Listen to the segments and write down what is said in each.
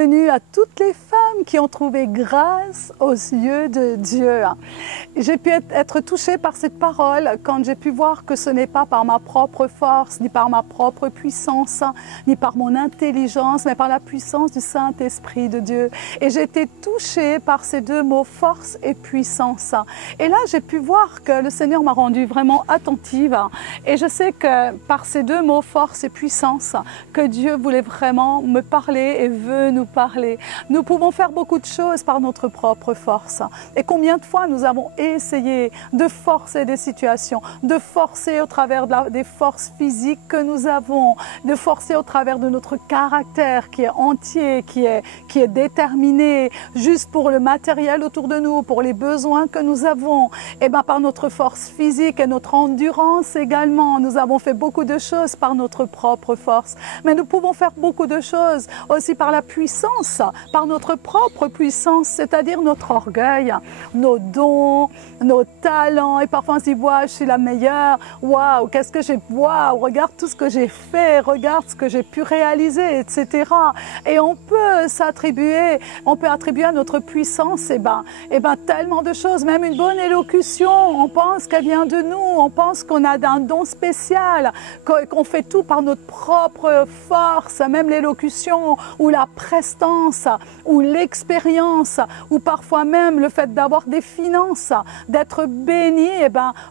Bienvenue à toutes les femmes qui ont trouvé grâce aux yeux de Dieu. J'ai pu être touchée par cette parole quand j'ai pu voir que ce n'est pas par ma propre force, ni par ma propre puissance, ni par mon intelligence, mais par la puissance du Saint-Esprit de Dieu. Et j'ai été touchée par ces deux mots, force et puissance. Et là, j'ai pu voir que le Seigneur m'a rendue vraiment attentive. Et je sais que par ces deux mots, force et puissance, que Dieu voulait vraiment me parler et veut nous parler. Nous pouvons faire beaucoup de choses par notre propre force. Et combien de fois nous avons essayé de forcer des situations, de forcer au travers des forces physiques que nous avons, de forcer au travers de notre caractère qui est entier, qui est déterminé, juste pour le matériel autour de nous, pour les besoins que nous avons. Et bien par notre force physique et notre endurance également, nous avons fait beaucoup de choses par notre propre force. Mais nous pouvons faire beaucoup de choses aussi par la puissance, par notre propre puissance, c'est-à-dire notre orgueil, nos dons, nos talents. Et parfois on se dit, waouh, je suis la meilleure, waouh, qu'est-ce que j'ai, waouh, regarde tout ce que j'ai fait, regarde ce que j'ai pu réaliser, etc. Et on peut s'attribuer, on peut attribuer à notre puissance, tellement de choses, même une bonne élocution, on pense qu'elle vient de nous, on pense qu'on a un don spécial, qu'on fait tout par notre propre force, même l'élocution ou la prestance ou l'expérience ou parfois même le fait d'avoir des finances, d'être béni,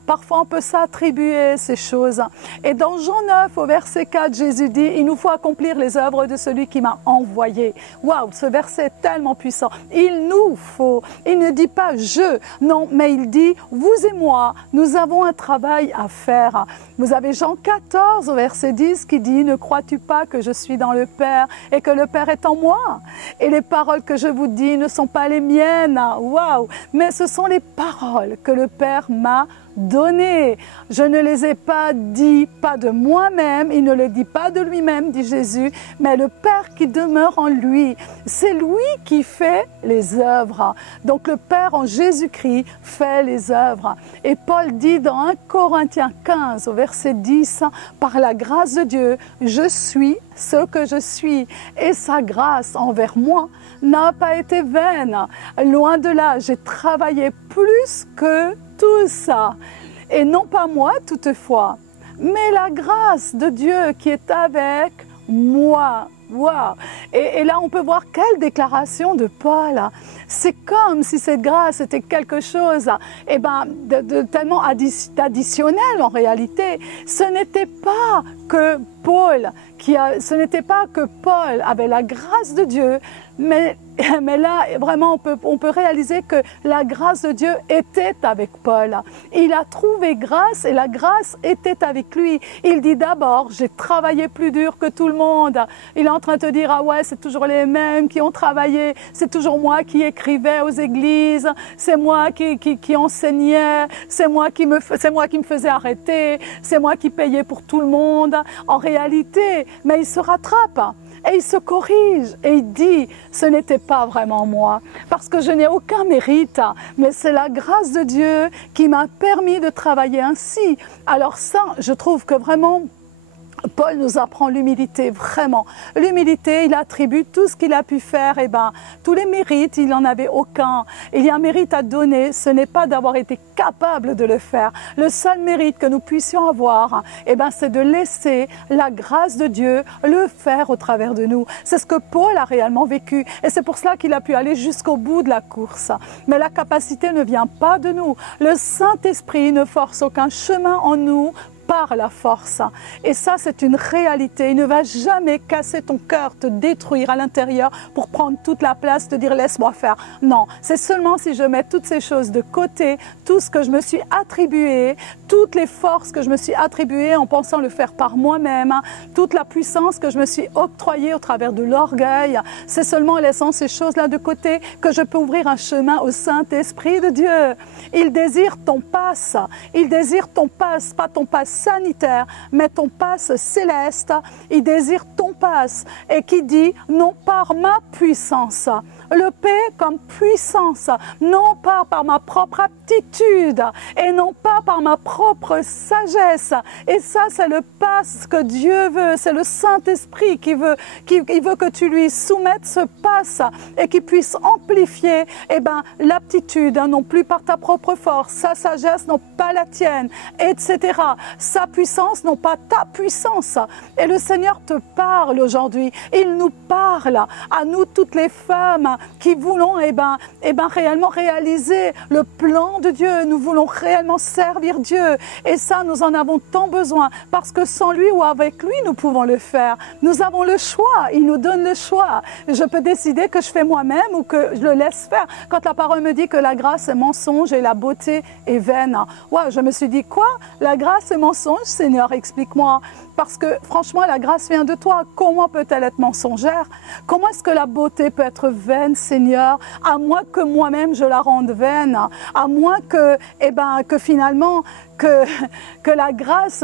parfois on peut s'attribuer ces choses. Et dans Jean 9 au verset 4, Jésus dit, il nous faut accomplir les œuvres de celui qui m'a envoyé. Waouh, ce verset est tellement puissant. Il nous faut, il ne dit pas je, non, mais il dit vous et moi, nous avons un travail à faire. Vous avez Jean 14 au verset 10 qui dit, ne crois-tu pas que je suis dans le Père et que le Père est en moi? Et les paroles que je vous dis ne sont pas les miennes, waouh, mais ce sont les paroles que le Père m'a données. Je ne les ai pas dit, pas de moi-même, il ne le dit pas de lui-même, dit Jésus, mais le Père qui demeure en lui. C'est lui qui fait les œuvres. Donc le Père en Jésus-Christ fait les œuvres. Et Paul dit dans 1 Corinthiens 15 au verset 10, par la grâce de Dieu, je suis ce que je suis, et sa grâce envers moi n'a pas été vaine. Loin de là, j'ai travaillé plus que tout ça. Et non pas moi toutefois, mais la grâce de Dieu qui est avec moi. Wow. Et là, on peut voir quelle déclaration de Paul. C'est comme si cette grâce était quelque chose de tellement additionnel en réalité. Ce n'était pas que Paul avait la grâce de Dieu, mais là, vraiment, on peut réaliser que la grâce de Dieu était avec Paul. Il a trouvé grâce et la grâce était avec lui. Il dit d'abord, j'ai travaillé plus dur que tout le monde. Il est en train de te dire, ah ouais, c'est toujours les mêmes qui ont travaillé. C'est toujours moi qui écrivais aux églises. C'est moi qui enseignais. C'est moi qui me faisais arrêter. C'est moi qui payais pour tout le monde. En réalité, mais il se rattrape. Et il se corrige et il dit, ce n'était pas vraiment moi, parce que je n'ai aucun mérite, mais c'est la grâce de Dieu qui m'a permis de travailler ainsi. Alors ça, je trouve que vraiment, Paul nous apprend l'humilité, vraiment. L'humilité, il attribue tout ce qu'il a pu faire, tous les mérites, il n'en avait aucun. Il y a un mérite à donner, ce n'est pas d'avoir été capable de le faire. Le seul mérite que nous puissions avoir, c'est de laisser la grâce de Dieu le faire au travers de nous. C'est ce que Paul a réellement vécu et c'est pour cela qu'il a pu aller jusqu'au bout de la course. Mais la capacité ne vient pas de nous. Le Saint-Esprit ne force aucun chemin en nous par la force. Et ça, c'est une réalité. Il ne va jamais casser ton cœur, te détruire à l'intérieur pour prendre toute la place, te dire laisse-moi faire. Non, c'est seulement si je mets toutes ces choses de côté, tout ce que je me suis attribué, toutes les forces que je me suis attribuées en pensant le faire par moi-même, toute la puissance que je me suis octroyée au travers de l'orgueil, c'est seulement en laissant ces choses-là de côté que je peux ouvrir un chemin au Saint-Esprit de Dieu. Il désire ton passe. Il désire ton passe, pas ton passe sanitaire, mais ton passe céleste. Il désire ton ton passe et qui dit non par ma puissance. Le P comme puissance, non pas par ma propre aptitude et non pas par ma propre sagesse. Et ça, c'est le passe que Dieu veut, c'est le Saint-Esprit qui veut que tu lui soumettes ce passe et qu'il puisse amplifier l'aptitude, non plus par ta propre force, sa sagesse, non pas la tienne, etc. Sa puissance, non pas ta puissance. Et le Seigneur te parle aujourd'hui. Il nous parle à nous, toutes les femmes qui voulons réellement réaliser le plan de Dieu. Nous voulons réellement servir Dieu. Et ça, nous en avons tant besoin parce que sans lui ou avec lui, nous pouvons le faire. Nous avons le choix. Il nous donne le choix. Je peux décider que je fais moi-même ou que je le laisse faire. Quand la parole me dit que la grâce est mensonge et la beauté est vaine. Ouais, je me suis dit, quoi? La grâce est mensonge, Seigneur, explique-moi. Parce que franchement, la grâce vient de toi. Comment peut-elle être mensongère? Comment est-ce que la beauté peut être vaine, Seigneur? À moins que moi-même je la rende vaine. À moins que finalement, que la grâce,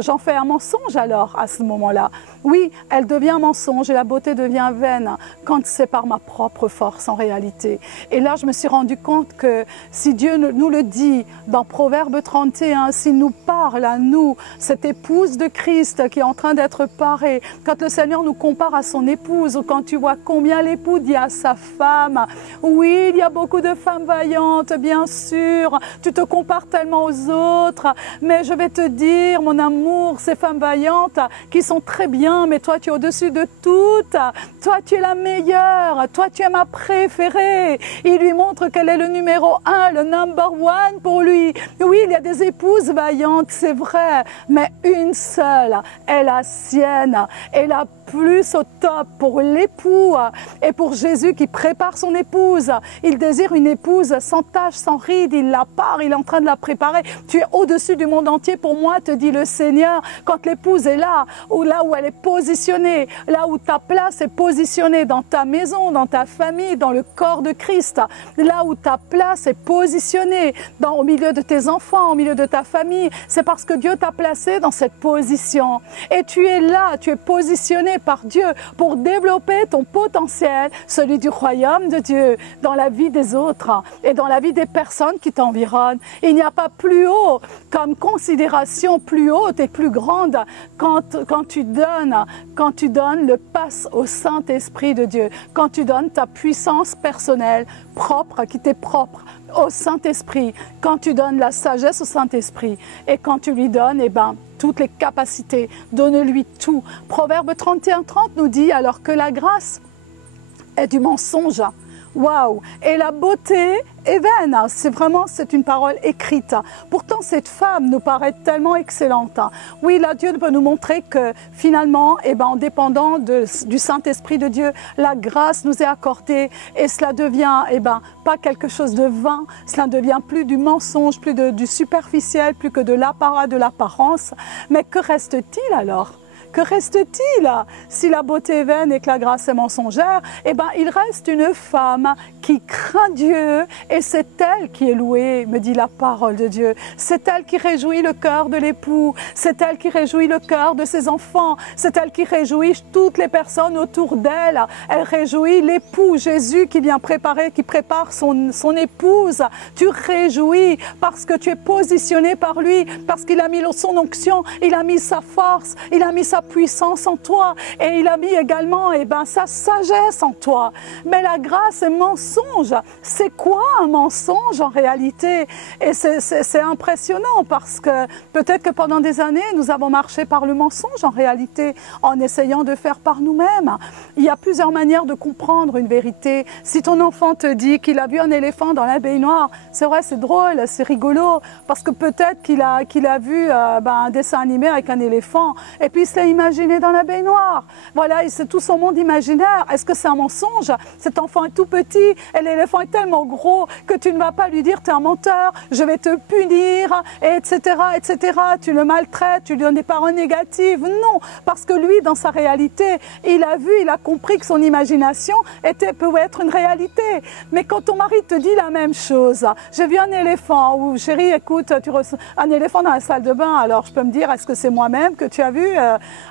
j'en fais un mensonge alors à ce moment-là. Oui, elle devient mensonge et la beauté devient vaine quand c'est par ma propre force en réalité. Et là, je me suis rendu compte que si Dieu nous le dit dans Proverbe 31, s'il nous parle à nous, cette épouse de Christ qui est en train d'être parée, quand le Seigneur nous compare à son épouse, ou quand tu vois combien l'époux dit à sa femme, oui, il y a beaucoup de femmes vaillantes, bien sûr, tu te compares tellement aux autres, mais je vais te dire, mon amour, ces femmes vaillantes qui sont très bien, mais toi tu es au-dessus de toutes, toi tu es la meilleure, toi tu es ma préférée. Il lui montre qu'elle est le numéro 1, le number 1 pour lui. Oui, il y a des épouses vaillantes, c'est vrai, mais une seule est la sienne, et la plus au top pour l'époux et pour Jésus qui prépare son épouse. Il désire une épouse sans tache, sans ride, il la part, il est en train de la préparer. Tu es au-dessus du monde entier pour moi, te dit le Seigneur, quand l'épouse est là où elle est positionnée, là où ta place est positionnée dans ta maison, dans ta famille, dans le corps de Christ, là où ta place est positionnée au milieu de tes enfants, au milieu de ta famille, c'est parce que Dieu t'a placé dans cette position. Et tu es là, tu es positionné par Dieu pour développer ton potentiel, celui du royaume de Dieu, dans la vie des autres et dans la vie des personnes qui t'environnent. Il n'y a pas plus haut comme considération plus haute et plus grande quand tu donnes le passe au Saint-Esprit de Dieu, quand tu donnes ta puissance personnelle propre, qui t'est propre, au Saint-Esprit, quand tu donnes la sagesse au Saint-Esprit et quand tu lui donnes toutes les capacités, donne-lui tout. Proverbe 31:30 nous dit alors que la grâce est du mensonge. Waouh! Et la beauté est vaine. C'est une parole écrite. Pourtant, cette femme nous paraît tellement excellente. Oui, là, Dieu peut nous montrer que finalement, en dépendant du Saint-Esprit de Dieu, la grâce nous est accordée et cela devient, pas quelque chose de vain. Cela ne devient plus du mensonge, plus du superficiel, plus que de l'apparat, de l'apparence. Mais que reste-t-il alors? Que reste-t-il si la beauté est vaine et que la grâce est mensongère? Il reste une femme qui craint Dieu et c'est elle qui est louée, me dit la parole de Dieu. C'est elle qui réjouit le cœur de l'époux, c'est elle qui réjouit le cœur de ses enfants, c'est elle qui réjouit toutes les personnes autour d'elle. Elle réjouit l'époux, Jésus qui vient préparer, qui prépare son épouse. Tu réjouis parce que tu es positionné par lui, parce qu'il a mis son onction, il a mis sa force, il a mis sa puissance en toi et il a mis également sa sagesse en toi. Mais la grâce est mensonge. C'est quoi un mensonge en réalité? Et c'est impressionnant parce que peut-être que pendant des années, nous avons marché par le mensonge en réalité, en essayant de faire par nous-mêmes. Il y a plusieurs manières de comprendre une vérité. Si ton enfant te dit qu'il a vu un éléphant dans la baignoire, c'est vrai, c'est drôle, c'est rigolo, parce que peut-être qu'il a vu un dessin animé avec un éléphant et puis il s'est imaginé dans la baignoire. Voilà, c'est tout son monde imaginaire. Est-ce que c'est un mensonge? Cet enfant est tout petit et l'éléphant est tellement gros que tu ne vas pas lui dire « tu es un menteur, je vais te punir », etc., etc. Tu le maltraites, tu lui donnes des paroles négatives. Non, parce que lui, dans sa réalité, il a vu, il a compris que son imagination pouvait être une réalité. Mais quand ton mari te dit la même chose, j'ai vu un éléphant, ou chérie, écoute, tu reçois un éléphant dans la salle de bain, alors je peux me dire, est-ce que c'est moi-même que tu as vu?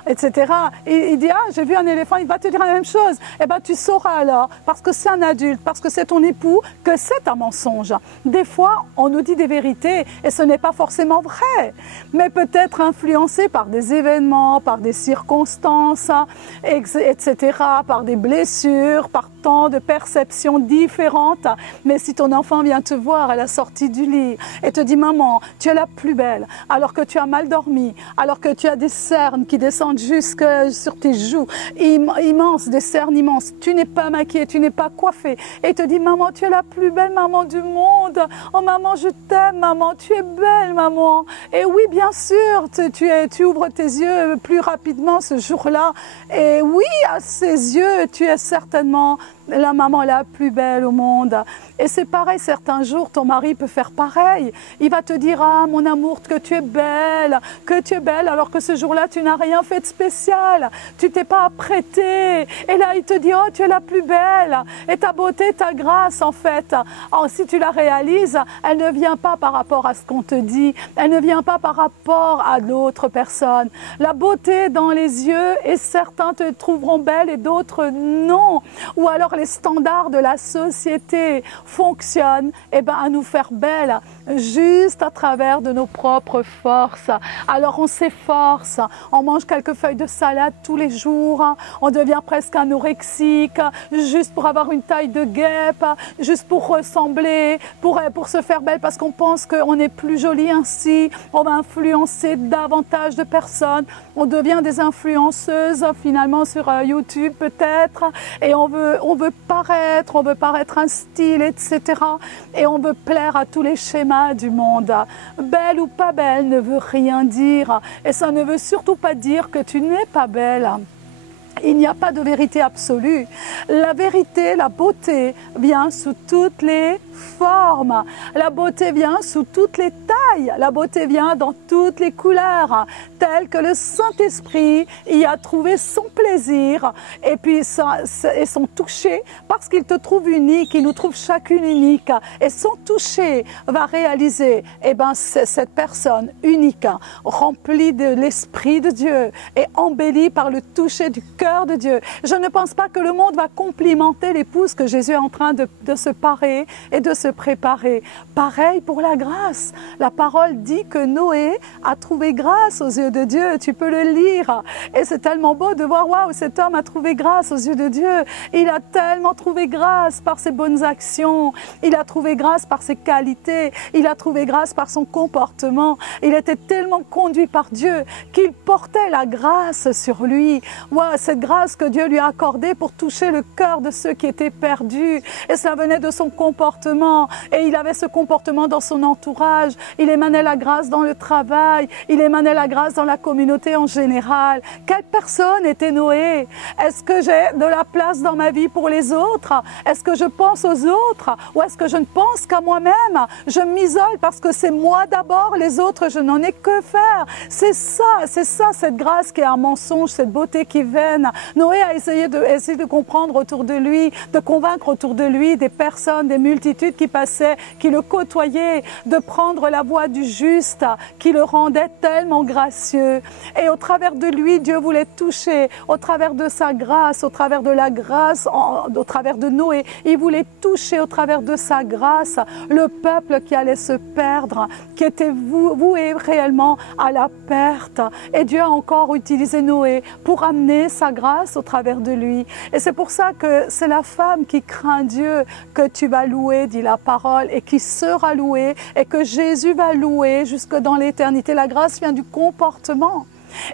etc. Il dit, ah, j'ai vu un éléphant, il va te dire la même chose. Eh bien, tu sauras alors, parce que c'est un adulte, parce que c'est ton époux, que c'est un mensonge. Des fois, on nous dit des vérités et ce n'est pas forcément vrai, mais peut-être influencé par des événements, par des circonstances, etc., par des blessures, par tant de perceptions différentes. Mais si ton enfant vient te voir à la sortie du lit et te dit, maman, tu es la plus belle, alors que tu as mal dormi, alors que tu as des cernes qui descendent jusque sur tes joues, immenses, des cernes immenses, tu n'es pas maquillée, tu n'es pas coiffée, et te dit, maman, tu es la plus belle maman du monde, oh maman, je t'aime, maman, tu es belle, maman. Et oui, bien sûr, tu ouvres tes yeux plus rapidement ce jour-là, et oui, à ses yeux, tu es certainement la maman la plus belle au monde. Et c'est pareil, certains jours, ton mari peut faire pareil. Il va te dire, ah mon amour, que tu es belle, alors que ce jour-là, tu n'as rien fait de spécial. Tu t'es pas apprêtée. Et là, il te dit, oh, tu es la plus belle. Et ta beauté, ta grâce, en fait, oh, si tu la réalises, elle ne vient pas par rapport à ce qu'on te dit. Elle ne vient pas par rapport à d'autres personnes. La beauté dans les yeux, et certains te trouveront belle et d'autres non. Ou alors les standards de la société fonctionnent à nous faire belles juste à travers de nos propres forces. Alors on s'efforce, on mange quelques feuilles de salade tous les jours, on devient presque anorexique juste pour avoir une taille de guêpe, juste pour ressembler, pour se faire belle parce qu'on pense qu'on est plus jolie ainsi, on va influencer davantage de personnes, on devient des influenceuses finalement sur YouTube peut-être, et on veut paraître un style, etc. Et on veut plaire à tous les schémas du monde. Belle ou pas belle ne veut rien dire. Et ça ne veut surtout pas dire que tu n'es pas belle. Il n'y a pas de vérité absolue. La vérité, la beauté vient sous toutes les formes. La beauté vient sous toutes les tailles. La beauté vient dans toutes les couleurs, telles que le Saint-Esprit y a trouvé son plaisir et puis son toucher, parce qu'il te trouve unique, il nous trouve chacune unique. Et son toucher va réaliser cette personne unique, remplie de l'Esprit de Dieu et embellie par le toucher du cœur de Dieu. Je ne pense pas que le monde va complimenter l'épouse que Jésus est en train de se parer et de se préparer. Pareil pour la grâce. La parole dit que Noé a trouvé grâce aux yeux de Dieu. Tu peux le lire. Et c'est tellement beau de voir, waouh, cet homme a trouvé grâce aux yeux de Dieu. Il a tellement trouvé grâce par ses bonnes actions. Il a trouvé grâce par ses qualités. Il a trouvé grâce par son comportement. Il était tellement conduit par Dieu qu'il portait la grâce sur lui. Waouh, cette grâce que Dieu lui a accordée pour toucher le cœur de ceux qui étaient perdus. Et ça venait de son comportement. Et il avait ce comportement dans son entourage. Il émanait la grâce dans le travail. Il émanait la grâce dans la communauté en général. Quelle personne était Noé? Est-ce que j'ai de la place dans ma vie pour les autres? Est-ce que je pense aux autres? Ou est-ce que je ne pense qu'à moi-même? Je m'isole parce que c'est moi d'abord, les autres, je n'en ai que faire. C'est ça, cette grâce qui est un mensonge, cette beauté qui est vaine. Noé a essayé de comprendre autour de lui, de convaincre autour de lui des personnes, des multitudes qui passaient, qui le côtoyaient, de prendre la voie du juste, qui le rendait tellement gracieux. Et au travers de lui, Dieu voulait toucher, au travers de sa grâce, au travers de la grâce, au travers de Noé, il voulait toucher au travers de sa grâce le peuple qui allait se perdre, qui était voué réellement à la perte. Et Dieu a encore utilisé Noé pour amener sa grâce au travers de lui. Et c'est pour ça que c'est la femme qui craint Dieu que tu vas louer, dit la parole, et qui sera louée, et que Jésus va louer jusque dans l'éternité. La grâce vient du comportement.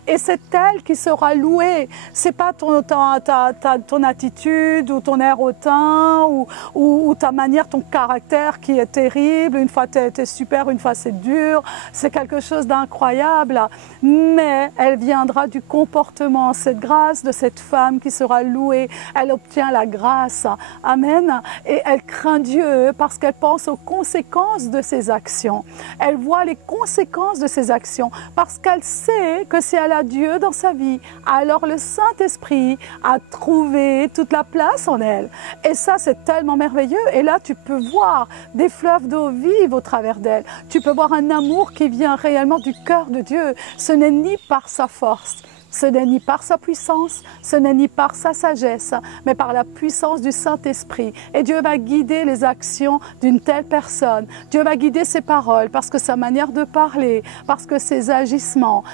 Et c'est elle qui sera louée. C'est pas ton attitude ou ton air hautain ou ta manière, ton caractère qui est terrible. Une fois t'es super, une fois c'est dur. C'est quelque chose d'incroyable. Mais elle viendra du comportement. Cette grâce de cette femme qui sera louée, elle obtient la grâce. Amen. Et elle craint Dieu parce qu'elle pense aux conséquences de ses actions. Elle voit les conséquences de ses actions parce qu'elle sait que si elle a Dieu dans sa vie, alors le Saint-Esprit a trouvé toute la place en elle. Et ça, c'est tellement merveilleux. Et là, tu peux voir des fleuves d'eau vive au travers d'elle. Tu peux voir un amour qui vient réellement du cœur de Dieu. Ce n'est ni par sa force, Ce n'est ni par sa puissance, ce n'est ni par sa sagesse, mais par la puissance du Saint-Esprit. Et Dieu va guider les actions d'une telle personne. Dieu va guider ses paroles parce que sa manière de parler, parce que ses agissements,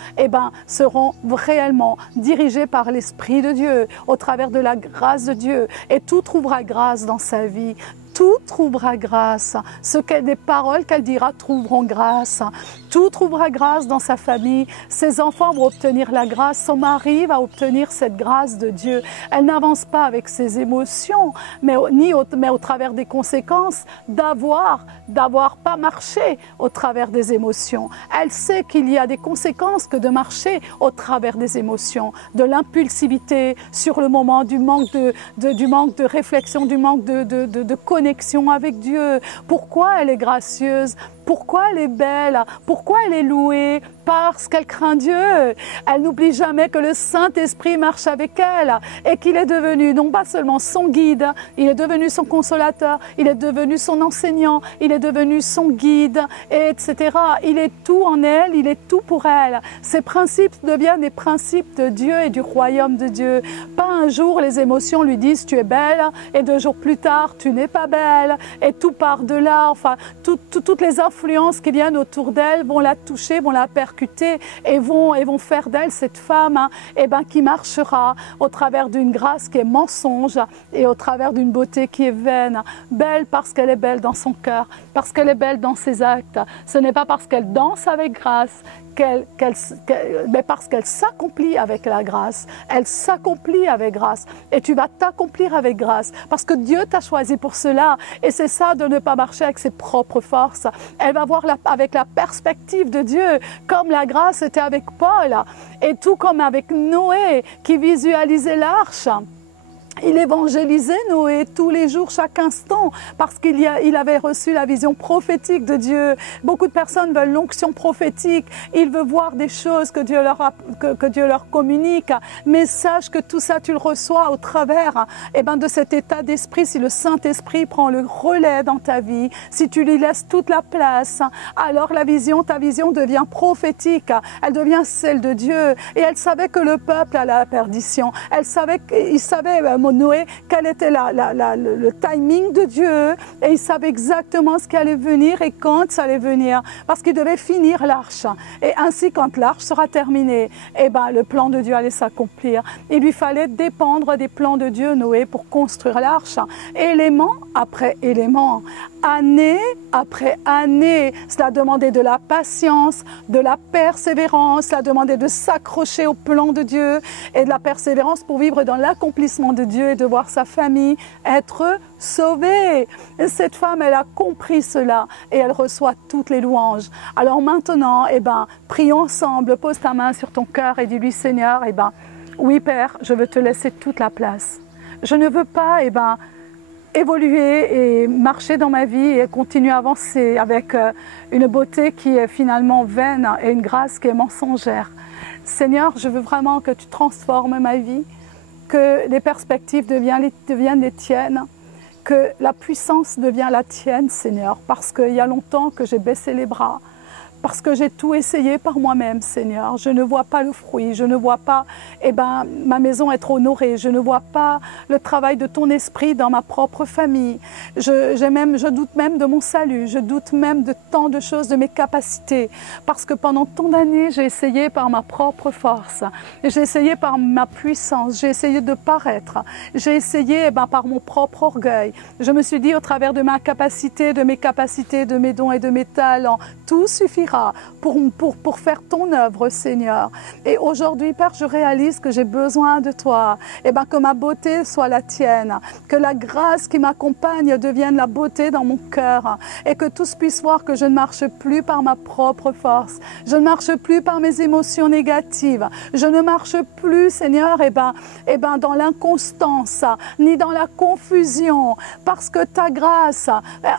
seront réellement dirigés par l'Esprit de Dieu, au travers de la grâce de Dieu. Et tout trouvera grâce dans sa vie. Tout trouvera grâce. Des paroles qu'elle dira trouveront grâce. Tout trouvera grâce dans sa famille. Ses enfants vont obtenir la grâce. Son mari va obtenir cette grâce de Dieu. Elle n'avance pas avec ses émotions, mais au travers des conséquences d'avoir pas marché au travers des émotions. Elle sait qu'il y a des conséquences que de marcher au travers des émotions, de l'impulsivité sur le moment, du manque de réflexion, du manque de connexion avec Dieu. Pourquoi elle est gracieuse? Pourquoi elle est belle? Pourquoi elle est louée? Parce qu'elle craint Dieu. Elle n'oublie jamais que le Saint-Esprit marche avec elle et qu'il est devenu non pas seulement son guide, il est devenu son consolateur, il est devenu son enseignant, il est devenu son guide, etc. Il est tout en elle, il est tout pour elle. Ces principes deviennent des principes de Dieu et du royaume de Dieu. Pas un jour les émotions lui disent tu es belle et 2 jours plus tard tu n'es pas belle et tout part de là. Enfin, toutes les influences qui viennent autour d'elle vont la toucher, vont la percuter et vont faire d'elle cette femme qui marchera au travers d'une grâce qui est mensonge et au travers d'une beauté qui est vaine. Belle parce qu'elle est belle dans son cœur, parce qu'elle est belle dans ses actes. Ce n'est pas parce qu'elle danse avec grâce, mais parce qu'elle s'accomplit avec la grâce. Elle s'accomplit avec grâce. Et tu vas t'accomplir avec grâce parce que Dieu t'a choisi pour cela. Et c'est ça de ne pas marcher avec ses propres forces. Elle va voir avec la perspective de Dieu, comme la grâce était avec Paul. Et tout comme avec Noé qui visualisait l'arche. Il évangélisait Noé tous les jours, chaque instant, parce qu'il avait reçu la vision prophétique de Dieu. Beaucoup de personnes veulent l'onction prophétique. Ils veulent voir des choses que Dieu leur communique. Mais sache que tout ça, tu le reçois au travers de cet état d'esprit. Si le Saint-Esprit prend le relais dans ta vie, si tu lui laisses toute la place, alors ta vision devient prophétique. Elle devient celle de Dieu. Et elle savait que le peuple allait à la perdition. Il savait Noé, quel était le timing de Dieu, et il savait exactement ce qui allait venir et quand ça allait venir, parce qu'il devait finir l'arche. Et ainsi, quand l'arche sera terminée, le plan de Dieu allait s'accomplir. Il lui fallait dépendre des plans de Dieu, Noé, pour construire l'arche. Élément après élément, année après année. Cela demandait de la patience, de la persévérance, cela demandait de s'accrocher au plan de Dieu et de la persévérance pour vivre dans l'accomplissement de Dieu et de voir sa famille être sauvée. Et cette femme, elle a compris cela et elle reçoit toutes les louanges. Alors maintenant, prions ensemble, pose ta main sur ton cœur et dis-lui, Seigneur, oui Père, je veux te laisser toute la place. Je ne veux pas, évoluer et marcher dans ma vie et continuer à avancer avec une beauté qui est finalement vaine et une grâce qui est mensongère. Seigneur, je veux vraiment que tu transformes ma vie, que les perspectives deviennent les tiennes, que la puissance devient la tienne, Seigneur, parce qu'il y a longtemps que j'ai baissé les bras, parce que j'ai tout essayé par moi-même, Seigneur. Je ne vois pas le fruit, je ne vois pas ma maison être honorée, je ne vois pas le travail de ton esprit dans ma propre famille. Je doute même de mon salut, je doute même de tant de choses, de mes capacités, parce que pendant tant d'années, j'ai essayé par ma propre force, j'ai essayé par ma puissance, j'ai essayé de paraître, j'ai essayé par mon propre orgueil. Je me suis dit au travers de ma capacité, de mes capacités, de mes dons et de mes talents, tout suffira pour faire ton œuvre, Seigneur. Et aujourd'hui, Père, je réalise que j'ai besoin de toi. Que ma beauté soit la tienne, que la grâce qui m'accompagne devienne la beauté dans mon cœur et que tous puissent voir que je ne marche plus par ma propre force. Je ne marche plus par mes émotions négatives. Je ne marche plus, Seigneur, dans l'inconstance, ni dans la confusion, parce que ta grâce,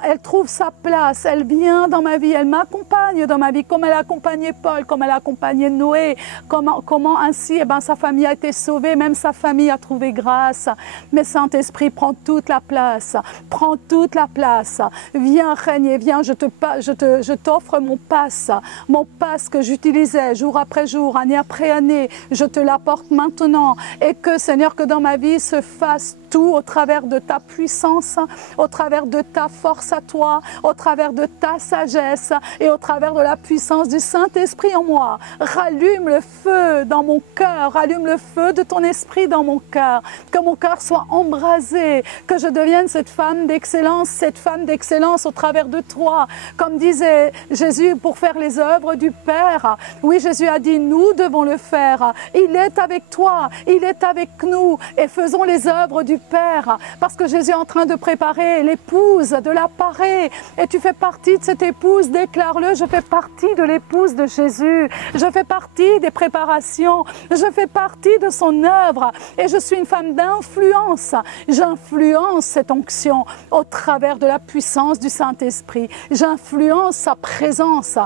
elle trouve sa place, elle vient dans ma vie, elle m'accompagne dans ma vie, comme elle a accompagné Paul, comme elle a accompagné Noé, comment ainsi sa famille a été sauvée, même sa famille a trouvé grâce. Mais Saint-Esprit, prends toute la place, prends toute la place. Viens régner, viens, je t'offre mon passe que j'utilisais jour après jour, année après année. Je te l'apporte maintenant et que, Seigneur, que dans ma vie se fasse tout au travers de ta puissance, au travers de ta force à toi, au travers de ta sagesse et au travers de la puissance du Saint-Esprit en moi. Rallume le feu dans mon cœur, rallume le feu de ton esprit dans mon cœur, que mon cœur soit embrasé, que je devienne cette femme d'excellence au travers de toi. Comme disait Jésus, pour faire les œuvres du Père. Oui, Jésus a dit, nous devons le faire. Il est avec toi, il est avec nous et faisons les œuvres du Père, parce que Jésus est en train de préparer l'épouse, de la parer, et tu fais partie de cette épouse, déclare-le, je fais partie de l'épouse de Jésus, je fais partie des préparations, je fais partie de son œuvre, et je suis une femme d'influence, j'influence cette onction au travers de la puissance du Saint-Esprit, j'influence sa présence,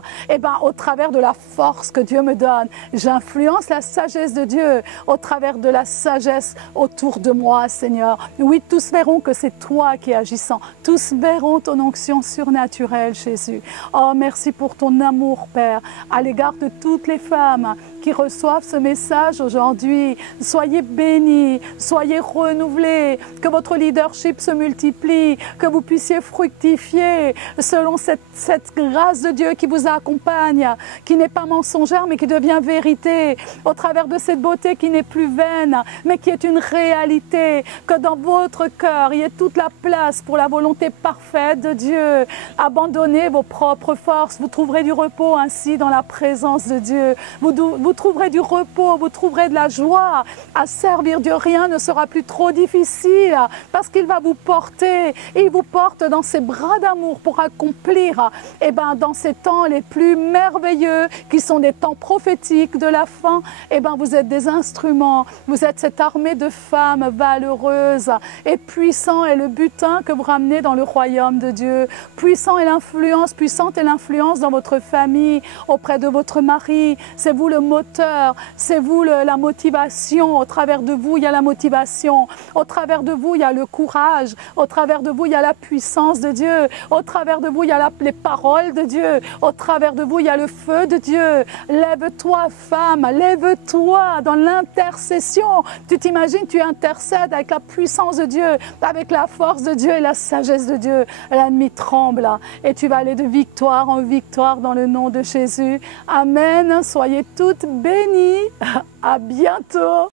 au travers de la force que Dieu me donne, j'influence la sagesse de Dieu au travers de la sagesse autour de moi, Seigneur. Oui, tous verront que c'est toi qui es agissant. Tous verront ton onction surnaturelle, Jésus. Oh, merci pour ton amour, Père, à l'égard de toutes les femmes qui reçoivent ce message aujourd'hui. Soyez bénis, soyez renouvelés, que votre leadership se multiplie, que vous puissiez fructifier selon cette grâce de Dieu qui vous accompagne, qui n'est pas mensongère, mais qui devient vérité, au travers de cette beauté qui n'est plus vaine, mais qui est une réalité, que dans votre cœur, il y ait toute la place pour la volonté parfaite de Dieu. Abandonnez vos propres forces, vous trouverez du repos ainsi dans la présence de Dieu. Vous trouverez du repos, vous trouverez de la joie à servir Dieu. Rien ne sera plus trop difficile parce qu'il va vous porter. Il vous porte dans ses bras d'amour pour accomplir dans ces temps les plus merveilleux qui sont des temps prophétiques de la fin. Vous êtes des instruments, vous êtes cette armée de femmes valeureuses et puissant est le butin que vous ramenez dans le royaume de Dieu. Puissante est l'influence dans votre famille, auprès de votre mari. C'est vous le moteur, c'est vous la motivation. Au travers de vous, il y a la motivation. Au travers de vous, il y a le courage. Au travers de vous, il y a la puissance de Dieu. Au travers de vous, il y a les paroles de Dieu. Au travers de vous, il y a le feu de Dieu. Lève-toi, femme, lève-toi dans l'intercession. Tu t'imagines, tu intercèdes avec la puissance de Dieu, avec la force de Dieu et la sagesse de Dieu. L'ennemi tremble et tu vas aller de victoire en victoire dans le nom de Jésus. Amen. Soyez toutes bénies. À bientôt.